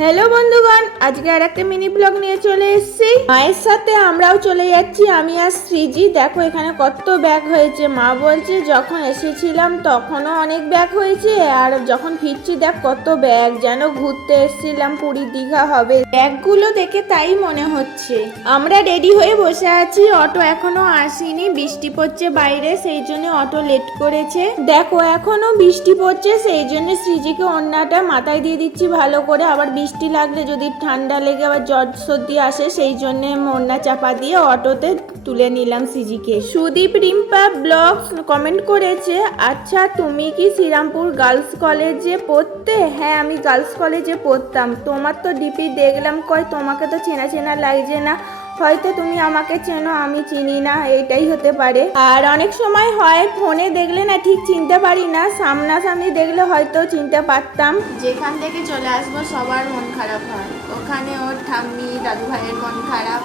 Hello বন্ধুগণ। আজকে আর একটা মিনি ব্লগ নিয়ে চলে এসেছি। মায়ের সাথে আমরাও চলে যাচ্ছি। আমি আর শ্রীজি, দেখো এখানে কত ব্যাগ হয়েছে। মা বলছে, যখন এসেছিলাম তখনও অনেক ব্যাগ হয়েছে। আর যখন ফিরছি, দেখ কত ব্যাগ যেন ঘুরতে এসেছিলাম, পুরী দীঘা হবে। ব্যাগগুলো দেখে তাই মনে হচ্ছে। আমরা রেডি হয়ে বসে আছি। অটো এখনও আসেনি। বৃষ্টি পড়ছে বাইরে, সেই জন্য অটো লেট করেছে। দেখো, এখনও বৃষ্টি পড়ছে, সেই জন্য শ্রীজিকে অন্যটা মাথায় দিয়ে দিচ্ছি ভালো করে। আবার বৃষ্টি লাগলে যদি ঠান্ডা লেগে আবার জ্বর সর্দি আসে, সেই জন্যে মোরনা চাপা দিয়ে অটোতে তুলে নিলাম সিজিকে। সুদীপ রিম্পা ব্লগ কমেন্ট করেছে আচ্ছা তুমি কি শ্রীরামপুর গার্লস কলেজে পড়তে? হ্যাঁ আমি গার্লস কলেজে পড়তাম। তোমার তো ডিপি দেখলাম কয়, তোমাকে তো চেনা চেনা লাগছে না। হয়তো তুমি আমাকে চেনো, আমি চিনি না, এইটাই হতে পারে। আর অনেক সময় হয়, ফোনে দেখলে না ঠিক চিনতে পারি না, সামনাসামনি দেখলে হয়তো চিনতে পারতাম। যেখান থেকে চলে আসব, সবার মন খারাপ হয়। ওখানে ওর ঠাম্মি দাদু ভাইয়ের মন খারাপ।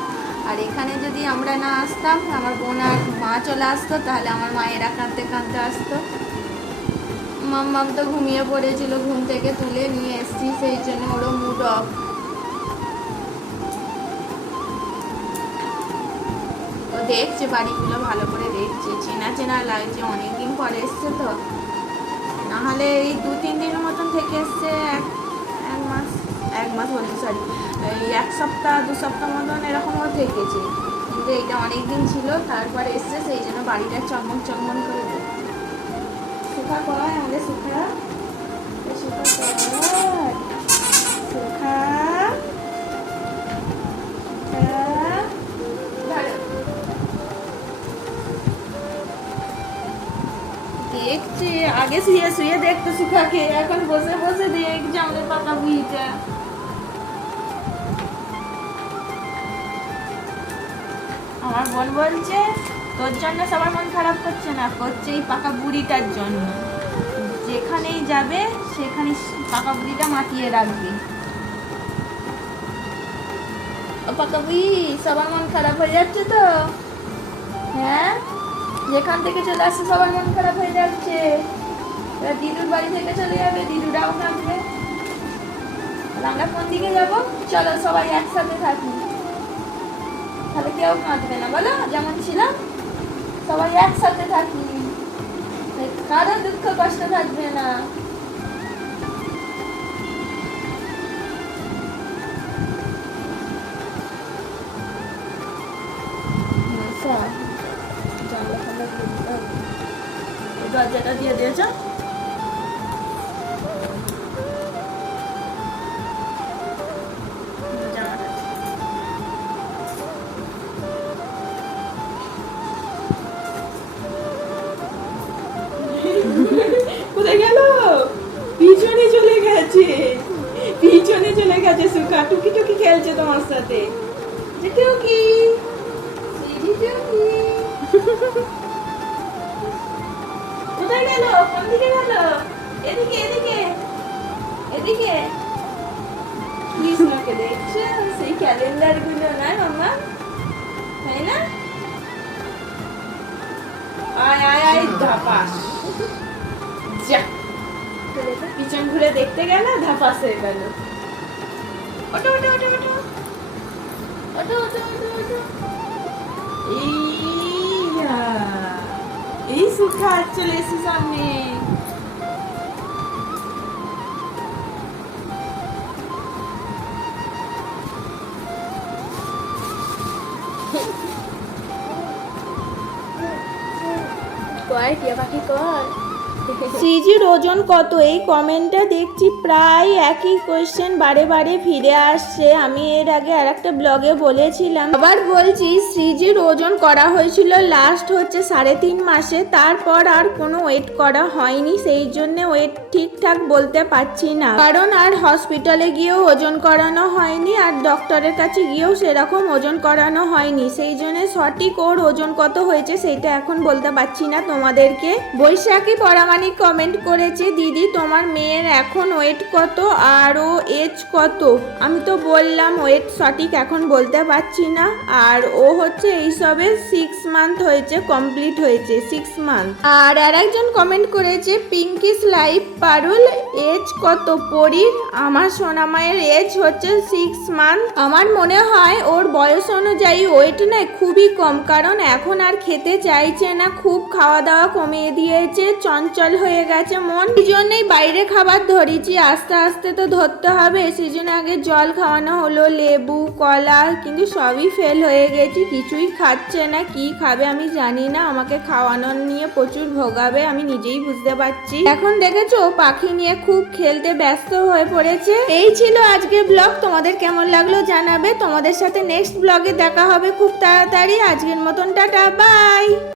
আর এখানে যদি আমরা না আসতাম, আমার বোন আর মা চলে আসতো, তাহলে আমার মায়েরা কাঁদতে কাঁদতে আসতো। মাম্মাম তো ঘুমিয়ে পড়েছিল, ঘুম থেকে তুলে নিয়ে এসছি, সেই জন্য ওরও মুড অফ দেখছে বাড়িগুলো ভালো করে দেখছে। চেনা চেনা লাগছে, অনেকদিন পরে এসছে তো। নাহলে এই দু, তিন দিনের মতন থেকে এসছে এক এক মাস এক মাস বলছি সরি এই এক সপ্তাহ, দু সপ্তাহ মতন এরকমও থেকেছে। কিন্তু এইটা অনেক দিন ছিল, তারপরে এসছে, সেই জন্য বাড়িটা চমক চকমক করে দেয় সুখা কয় আমাদের এ সুখা কয় সুখা। শুয়ে শুয়ে দেখতো সুখাকে। এখন বসে বসে দেখছে আমাদের পাকা বুঝিটা আমার বোন বলছে, তোর জন্য সবার মন খারাপ করছে না, করছে এই পাকা বুড়িটার জন্য। যেখানেই যাবে সেখানে পাকা বুড়িটা মাতিয়ে রাখবে। পাকা বুড়ি, সবার মন খারাপ হয়ে যাচ্ছে তো? হ্যাঁ? যেখান থেকে চলে আসছে সবার মন খারাপ হয়ে যাচ্ছে। এবার দিদুর বাড়ি থেকে চলে যাবে, দিদুরাও তাহলে আমরা কোন দিকে যাব? চলো সবাই একসাথে থাকি। তাহলে কেউ কাঁদবে না, বলো? যেমন ছিলাম, সবাই একসাথে থাকি। কারও দুঃখ কষ্ট থাকবে না। দরজাটা দিয়ে দিয়েছ? কোথায় গেল? পিছনে চলে গেছে। পিছনে চলে গেছে সুখা টুকি টুকি খেলছে তোমার সাথে। যে টুকি সিজি টুকি কোথায় গেল? কোন দিকে গেল? এদিকে এদিকে। এদিকে। সেই ক্যালেন্ডারগুলো না মাম্মা তাই না? আয় আয় আয়, ধাপাস। পিছন ঘুরে দেখতে গেল ধাপাস হয়ে গেল। ওটো ওটো ওটো এই সুখা, চলে এসে সামনে। কয় টিয়া পাখি কয় শ্রীজির ওজন কত? এই কমেন্টটা দেখছি প্রায় একই কোয়েশ্চেন বারে বারে ফিরে আসছে। আমি এর আগে আর একটা ব্লগে বলেছিলাম। আবার বলছি শ্রীজির ওজন করা হয়েছিল লাস্ট হচ্ছে সাড়ে তিন মাসে। তারপর আর কোনো ওয়েট করা হয়নি। সেই জন্য ওয়েট ঠিকঠাক বলতে পারছি না। কারণ আর হসপিটালে গিয়েও ওজন করানো হয়নি আর ডক্টরের কাছে গিয়েও সেরকম ওজন করানো হয়নি। সেই জন্য সঠিক ওর ওজন কত হয়েছে সেটা এখন বলতে পারছি না তোমাদেরকে। বৈশাখী পরামানি ভবানী কমেন্ট করেছে, দিদি, তোমার মেয়ের এখন ওয়েট কত আর ও এজ কত? আমি তো বললাম ওয়েট সঠিক এখন বলতে পারছি না। আর ও হচ্ছে এইসবে সিক্স মান্থ হয়েছে কমপ্লিট হয়েছে সিক্স মান্থ আর আর একজন কমেন্ট করেছে পিঙ্কিস লাইফ পারুল এজ কত? পরির, আমার সোনামায়ের এজ হচ্ছে সিক্স মান্থ আমার মনে হয় ওর বয়স অনুযায়ী ওয়েট না খুবই কম, কারণ এখন আর খেতে চাইছে না, খুব খাওয়া দাওয়া কমিয়ে দিয়েছে, চঞ্চল হয়ে গেছে মন। এই জন্যই বাইরে খাবার ধরেছি। আস্তে আস্তে তো ধরতে হবে। সেই জন্য আগে জল খাওয়ানো হলো, লেবু, কলা, কিন্তু সবই ফেল হয়ে গেছি। কিছুই খাচ্ছে না। কি খাবে আমি জানি না। আমাকে খাওয়ানোর নিয়ে প্রচুর ভোগাবে, আমি নিজেই বুঝতে পারছি। এখন দেখেছ, পাখি নিয়ে খুব খেলতে ব্যস্ত হয়ে পড়েছে। এই ছিল আজকের ব্লগ। তোমাদের কেমন লাগল জানাবে। তোমাদের সাথে নেক্সট ব্লগে দেখা হবে খুব তাড়াতাড়ি। আজকের মতন টাটা বাই